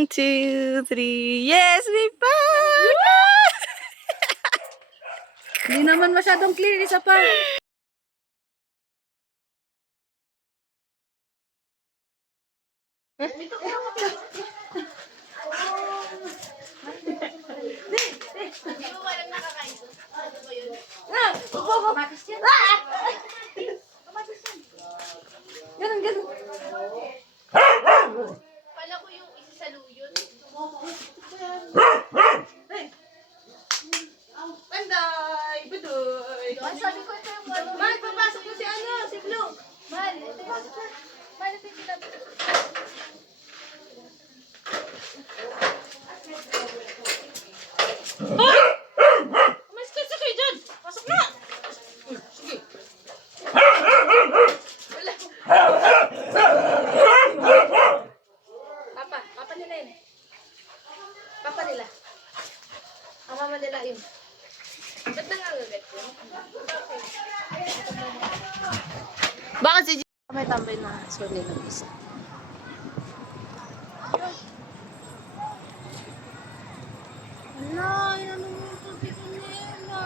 1, 2, 3. Yes, we found! Hindi naman masyadong clear. Isa pa. Ganun, ganun. Pala ko yung isa sa luyon. Panday! Budoy! Sabi ko ito yung ano. Mahal, papasok mo si ano, si Blue. Mahal, ito yung mahal, ito yung sinabi. Mas kasi kayo dyan! Pasok na! Sige. Papa nila yun. Papa nila. Ang mama nila yun. Ba't nangangagat yun? Bakit si May tambay na suli ng isa. Ala, inano mo yung tubig ko nila.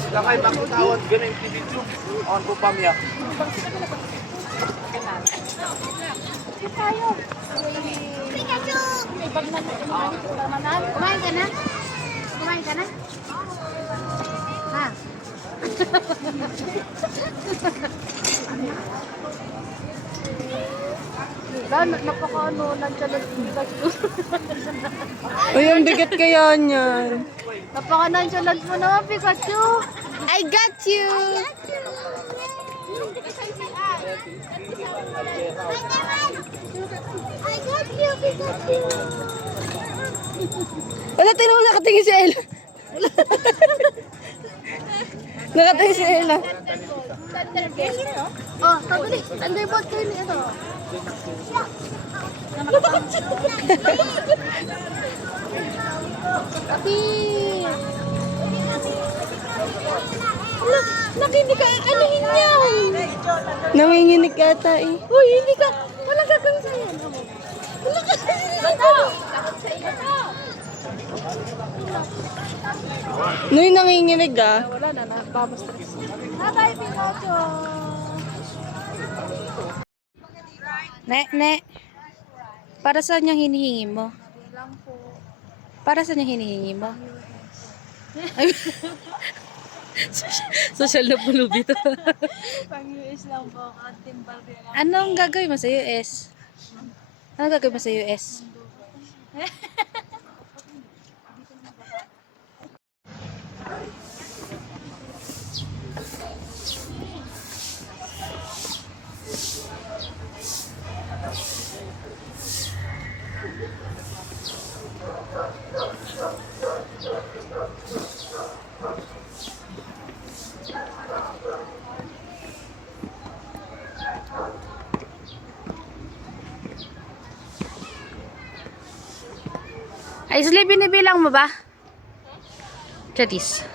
Sila kayo makitawad, ganun yung video. On po pamya. Kumain ka na? Kumain ka na? Ha? Napaka-ano, nonchalant Pikachu. Uy, ang bigat kaya niyan. Napaka-nonchalant mo naman, Pikachu. I got you! I got you, Pikachu. Wala, tinong nakatingin si Ella. Nakatingin si Ella. Oh, Thunderbolt kayo ni ano. Tapi. Nakinig ka, kanihin niya. Nanginginig ata eh. Uy, hindi ka. Walang gagawin sa'yo. Walang gagawin sa'yo. Noy, nanginginig ah. Wala na, nababastress. Bye-bye, Pikachu. Ne. Para saan yung hinihingi mo? Para saan yung hinihingi mo? Social na pulubi to. Pang-US lang po, katimbal lang. Anong gagawin mo sa US? Anong gagawin mo sa US? Ay, Sli, binibilang mo ba? Chatis.